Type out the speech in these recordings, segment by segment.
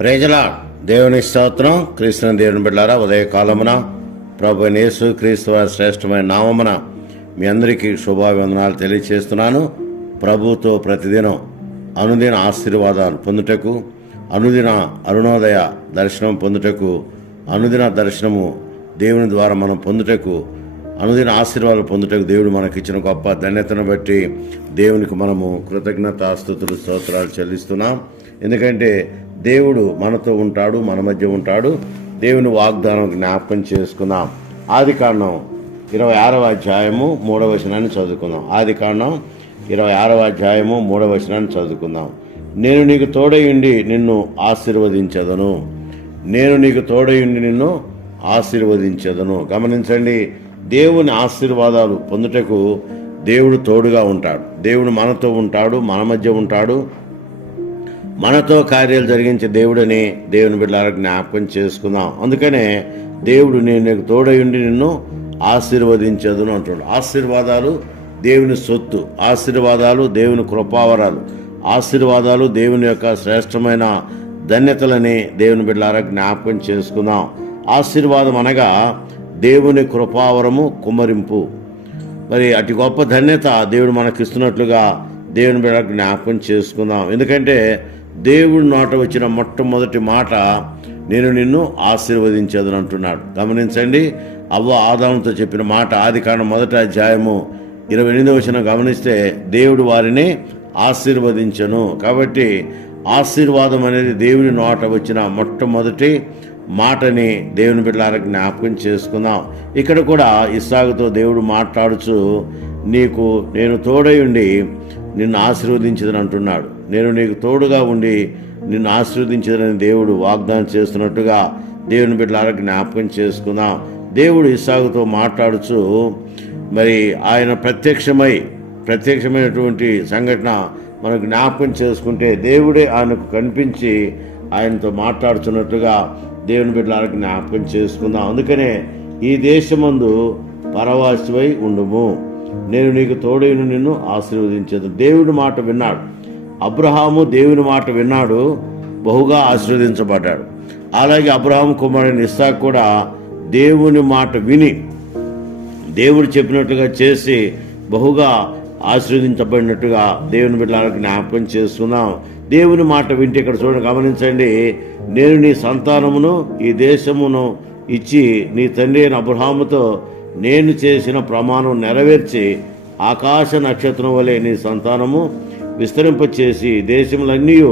ప్రజల దేవుని స్తోత్రం. క్రీస్తుని దేవుని బిడ్డారా ఉదయకాలమున ప్రభు నేసు క్రీస్తు వారి శ్రేష్టమైన నామమున మీ అందరికీ శుభాభివందనాలు తెలియచేస్తున్నాను. ప్రభుతో ప్రతిదినం అనుదిన ఆశీర్వాదాలు పొందుటకు అనుదిన అరుణోదయ దర్శనం పొందుటకు అనుదిన దర్శనము దేవుని ద్వారా మనం పొందుటకు అనుదిన ఆశీర్వాదాలు పొందుటకు దేవుడు మనకి ఇచ్చిన గొప్ప ధన్యతను బట్టి దేవునికి మనము కృతజ్ఞతాస్తుతులు స్తోత్రాలు చెల్లిస్తున్నాం. ఎందుకంటే దేవుడు మనతో ఉంటాడు మన మధ్య ఉంటాడు. దేవుని వాగ్దానం జ్ఞాపకం చేసుకుందాం. ఆది కాండం ఇరవై ఆరవ అధ్యాయము మూడవ వచనాన్ని చదువుకుందాం. ఆది కాండం ఇరవై ఆరవ అధ్యాయము మూడవ వచనాన్ని చదువుకుందాం. నేను నీకు తోడయుండి నిన్ను ఆశీర్వదించదను. నేను నీకు తోడయుండి నిన్ను ఆశీర్వదించదను. గమనించండి దేవుని ఆశీర్వాదాలు పొందుటకు దేవుడు తోడుగా ఉంటాడు. దేవుడు మనతో ఉంటాడు మన మధ్య ఉంటాడు. మనతో కార్యాలు జరిగించే దేవుడని దేవుని బిడ్డల జ్ఞాపకం చేసుకుందాం. అందుకనే దేవుడు నేను నీకు తోడయుండి నిన్ను ఆశీర్వదించదును అంటున్నాడు. ఆశీర్వాదాలు దేవుని సొత్తు ఆశీర్వాదాలు దేవుని కృపావరాలు ఆశీర్వాదాలు దేవుని యొక్క శ్రేష్టమైన ధన్యతలని దేవుని బిడ్డలారా జ్ఞాపకం చేసుకుందాం. ఆశీర్వాదం అనగా దేవుని కృపావరము కుమ్మరింపు మరి అతి గొప్ప ధన్యత దేవుడు మనకిస్తున్నట్లుగా దేవుని బిడ్డ జ్ఞాపకం చేసుకుందాం. ఎందుకంటే దేవుడు నోట వచ్చిన మొట్టమొదటి మాట నేను నిన్ను ఆశీర్వదించేదని అంటున్నాడు. గమనించండి అవ్వ ఆదాముతో చెప్పిన మాట ఆది కారణం మొదటి అధ్యాయము ఇరవై ఎనిమిదవ వచనం గమనిస్తే దేవుడు వారిని ఆశీర్వదించను. కాబట్టి ఆశీర్వాదం అనేది దేవుని నోట వచ్చిన మొట్టమొదటి మాటని దేవుని బిడ్డలారా జ్ఞాపకం చేసుకుందాం. ఇక్కడ కూడా ఇస్సాగుతో దేవుడు మాట్లాడుచు నీకు నేను తోడై ఉండి నిన్ను ఆశీర్వదించదని అంటున్నాడు. నేను నీకు తోడుగా ఉండి నిన్ను ఆశీర్వదించదని దేవుడు వాగ్దానం చేస్తున్నట్టుగా దేవుని బిడ్డలారా జ్ఞాపకం చేసుకుందాం. దేవుడు ఇసాగుతో మాట్లాడుచు మరి ఆయన ప్రత్యక్షమై ప్రత్యక్షమైనటువంటి సంఘటన మనం జ్ఞాపకం చేసుకుంటే దేవుడే ఆయనకు కనిపించి ఆయనతో మాట్లాడుతున్నట్టుగా దేవుని బిడ్డలకు జ్ఞాపకం చేసుకుందాం. అందుకనే ఈ దేశమందు పరవాసివై ఉండుము. నేను నీకు తోడైన నిన్ను ఆశీర్వదించదు. దేవుడి మాట విన్నాడు. అబ్రహాము దేవుని మాట విన్నాడు. బహుగా ఆశీర్వదించబడ్డాడు. అలాగే అబ్రహాం కుమారుని ఇస్సాక్ కూడా దేవుని మాట విని దేవుడు చెప్పినట్టుగా చేసి బహుగా ఆశీర్వదించబడినట్టుగా దేవుని బిడ్డలకు జ్ఞాపకం చేస్తున్నాం దేవుని మాట వింటే ఇక్కడ చూడండి గమనించండి. నేను నీ సంతానమును ఈ దేశమును ఇచ్చి నీ తండ్రి అయిన అబ్రహాముతో నేను చేసిన ప్రమాణం నెరవేర్చి ఆకాశ నక్షత్రం వలె నీ సంతానము విస్తరింపచేసి దేశములన్నీ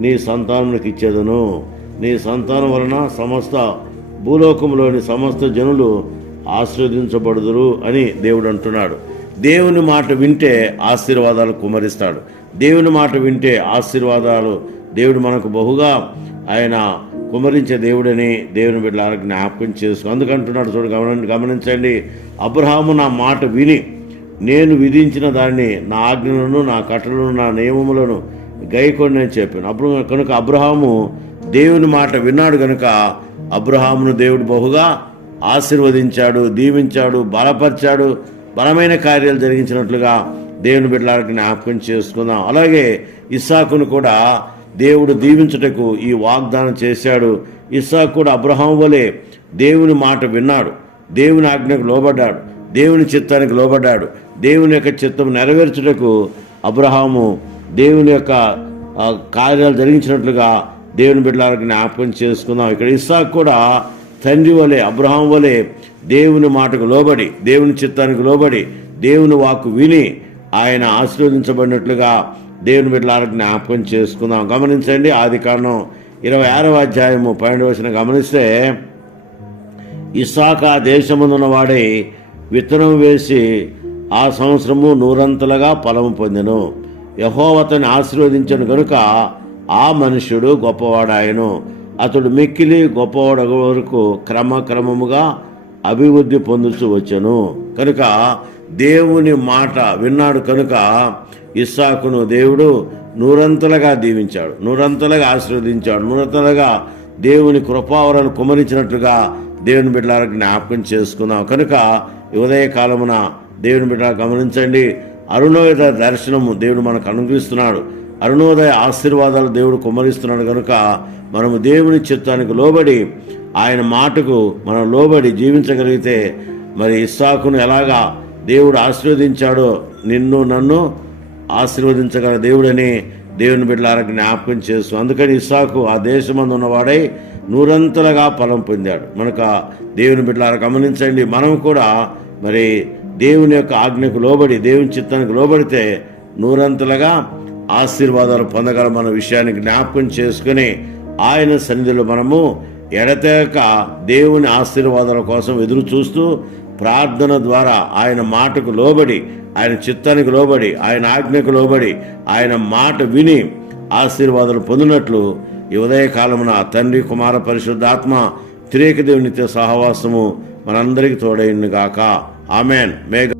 నీ సంతానమునికి ఇచ్చేదను. నీ సంతానం వలన సమస్త భూలోకంలోని సమస్త జనులు ఆశీర్వదించబడుదురు అని దేవుడు అంటున్నాడు. దేవుని మాట వింటే ఆశీర్వాదాలు కుమరిస్తాడు. దేవుని మాట వింటే ఆశీర్వాదాలు దేవుడు మనకు బహుగా ఆయన కుమరించే దేవుడని దేవుని బిడ్డల జ్ఞాపకం చేసుకో. అందుకంటున్నాడు చూడు గమని గమనించండి. అబ్రహాము నా మాట విని నేను విధించిన దాన్ని నా ఆజ్ఞలను నా కట్టలను నా నియమములను గైకొని అని చెప్పాను. అప్పుడు కనుక అబ్రహాము దేవుని మాట విన్నాడు కనుక అబ్రహామును దేవుడు బహుగా ఆశీర్వదించాడు దీవించాడు బలపరిచాడు బలమైన కార్యాలు జరిగించినట్లుగా దేవుని బిడ్డలకు జ్ఞాపకం చేసుకుందాం. అలాగే ఇస్సాకును కూడా దేవుడు దీవించుటకు ఈ వాగ్దానం చేశాడు. ఇస్సాకు కూడా అబ్రహాం వలె దేవుని మాట విన్నాడు. దేవుని ఆజ్ఞకు లోబడ్డాడు. దేవుని చిత్తానికి లోబడ్డాడు. దేవుని యొక్క చిత్తం నెరవేర్చుటకు అబ్రహాము దేవుని యొక్క కార్యాలు జరిగించినట్లుగా దేవుని బిడ్డలకు జ్ఞాపకం చేసుకుందాం. ఇక్కడ ఇస్సాకు కూడా తండ్రి వలె అబ్రహాం వలె దేవుని మాటకు లోబడి దేవుని చిత్తానికి లోబడి దేవుని వాక్కు విని ఆయన ఆశీర్వదించబడినట్లుగా దేవుని బిడ్డలకు జ్ఞాపకం చేసుకుందాం. గమనించండి ఆది కాండం ఇరవై ఆరవ అధ్యాయము పన్నెండు వచ్చిన గమనిస్తే ఇసాక దేశముందున్న వాడై విత్తనం వేసి ఆ సంవత్సరము నూరంతలుగా ఫలము పొందెను. యహోవతని ఆశీర్వదించను గనుక ఆ మనుష్యుడు గొప్పవాడాయను. అతడు మిక్కిలి గొప్పవాడ వరకు క్రమక్రమముగా అభివృద్ధి పొందుతూ వచ్చెను. కనుక దేవుని మాట విన్నాడు కనుక ఇస్సాకును దేవుడు నూరంతలుగా దీవించాడు నూరంతలుగా ఆశీర్వదించాడు నూరంతలుగా దేవుని కృపావరాలు కుమరించినట్లుగా దేవుని బిడ్డల జ్ఞాపకం చేసుకున్నాం. కనుక ఉదయ కాలమున దేవుని బిడ్డ గమనించండి అరుణోదయ దర్శనము దేవుడు మనకు అనుగ్రహిస్తున్నాడు. అరుణోదయ ఆశీర్వాదాలు దేవుడు కుమరిస్తున్నాడు కనుక మనము దేవుని చిత్తానికి లోబడి ఆయన మాటకు మనం లోబడి జీవించగలిగితే మరి ఇస్సాకును ఎలాగా దేవుడు ఆశీర్వదించాడో నిన్ను నన్ను ఆశీర్వదించగల దేవుడని దేవుని బిడ్డలారా జ్ఞాపకం చేస్తూ అందుకని ఇస్సాకు ఆ దేశమందు ఉన్నవాడై నూరంతలుగా ఫలం పొందాడు. మనకు ఆ దేవుని బిడ్డలారా గమనించండి మనం కూడా మరి దేవుని యొక్క ఆజ్ఞకు లోబడి దేవుని చిత్తానికి లోబడితే నూరంతలుగా ఆశీర్వాదాలు పొందగల మన విషయాన్ని జ్ఞాపకం చేసుకుని ఆయన సన్నిధిలో మనము ఎడతేక దేవుని ఆశీర్వాదాల కోసం ఎదురు చూస్తూ ప్రార్థన ద్వారా ఆయన మాటకు లోబడి ఆయన చిత్తానికి లోబడి ఆయన ఆజ్ఞకు లోబడి ఆయన మాట విని ఆశీర్వాదాలు పొందినట్లు ఈ ఉదయకాలమున తండ్రి కుమార పరిశుద్ధాత్మ త్రేక దేవునితో సహవాసము మనందరికీ తోడైంది గాక ఆమెన్. మేఘ